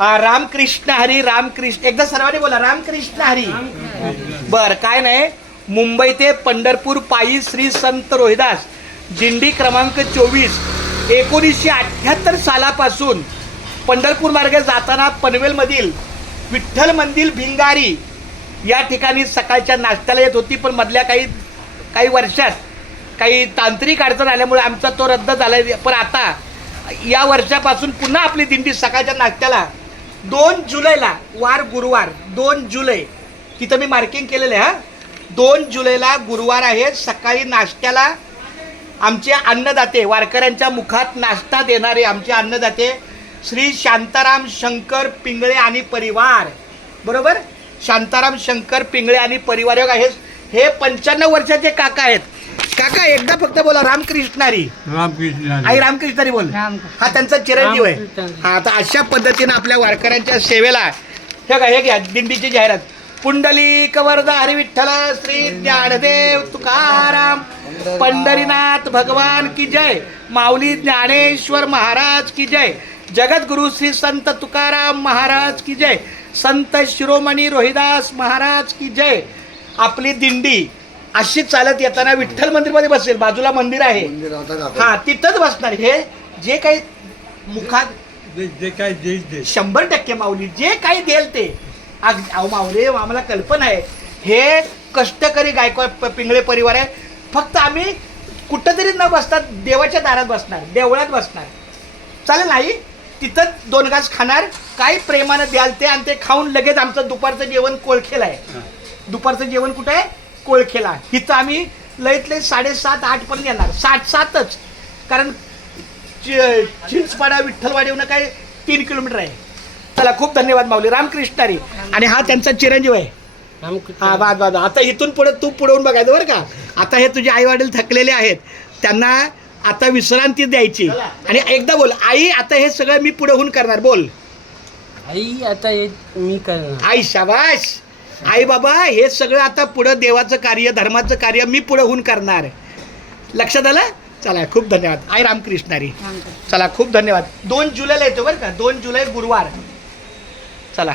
रामकृष्ण हरी, रामकृष्ण, एकदा सर्वांनी बोला रामकृष्ण हरी. बर, काय नाही, मुंबई ते पंढरपूर पायी श्री संत रोहिदास दिंडी क्रमांक 24 1978 सालापासून पंढरपूर मार्गे जाताना पनवेलमधील विठ्ठल मंदिर भिंगारी या ठिकाणी सकाळच्या नाश्त्याला येत होती. पण मधल्या काही वर्षात काही तांत्रिक अडचण आल्यामुळे आमचा तो रद्द झाला. पण आता या वर्षापासून पुन्हा आपली दिंडी सकाळच्या नाश्त्याला 2 जुलैला, वार गुरुवार 2 जुलै, तिथं मी मार्किंग केलेलं आहे. 2 जुलैला गुरुवार आहे. सकाळी नाश्त्याला आमचे अन्नदाते, वारकऱ्यांच्या मुखात नाश्ता देणारे आमचे अन्नदाते श्री शांताराम शंकर पिंगळे आणि परिवार, बरोबर, शांताराम शंकर पिंगळे आणि परिवार हे 95 वर्षाचे काका आहेत. काका एकदा फक्त बोला रामकृष्ण हरी. आई रामकृष्ण हरी बोल. हा त्यांचा चिरंजीव आहे. हा, आता अशा पद्धतीने आपल्या वारकऱ्यांच्या सेवेला हे घ्या दिंडीची जाहिरात. पुंडलिक वरदा हरी विठ्ठल श्री ज्ञानदेव तुकाराम पंढरीनाथ भगवान की जय. माऊली ज्ञानेश्वर महाराज की जय. जगद्गुरु श्री संत तुकाराम महाराज की जय. संत शिरोमणी रोहिदास महाराज की जय. आपली दिंडी अशी चालत येताना विठ्ठल मंदिरमध्ये बसेल. बाजूला मंदिर आहे, हा तिथंच बसणार. हे जे काही मुखात जे काही देईल 100% माऊली जे काही देईल ते. अहो माऊली, आम्हाला कल्पना आहे. हे कष्टकरी गायकवाड पिंगळे परिवार आहे. फक्त आम्ही कुठंतरी न बसतात देवाच्या दारात बसणार, देवळात बसणार. चालेल आई, तिथं 2 घास खाणार, काय प्रेमानं द्याल ते, आणि ते खाऊन लगेच आमचं दुपारचं जेवण कोळखेला आहे. दुपारचं जेवण कुठं आहे? कोळखेला. इथं आम्ही लईत लई 7:30-8 पर्यंत येणार. 7:07च, कारण चिंचपाडा विठ्ठलवाडीहून काय 3 किलोमीटर आहे. चला, खूप धन्यवाद माऊली. रामकृष्ण हरी. आणि हा त्यांचा चिरंजीव आहे. हा, वाद. आता इथून पुढे तू पुढवून बघायचं बरं का. आता हे तुझे आई वडील थकलेले आहेत, त्यांना आता विश्रांती द्यायची. आणि एकदा बोल आई, आता हे सगळं मी पुढे करणार. बोल आई, आता हे मी करणार. आई शाबाश. आई बाबा, हे सगळं आता पुढं देवाचं कार्य, धर्माचं कार्य मी पुढे करणार. लक्षात आलं? चला, खूप धन्यवाद. आई रामकृष्ण हरी. चला, खूप धन्यवाद. 2 जुलैला येतो बरं का. 2 जुलै गुरुवार. चला.